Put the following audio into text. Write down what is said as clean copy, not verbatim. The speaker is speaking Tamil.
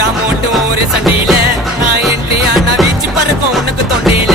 ஊரா மோட்டு ஒரு சண்டையில நான் என்ட்ரி ஆனா வீச்சு பறக்கும் உனக்கு தொண்டையில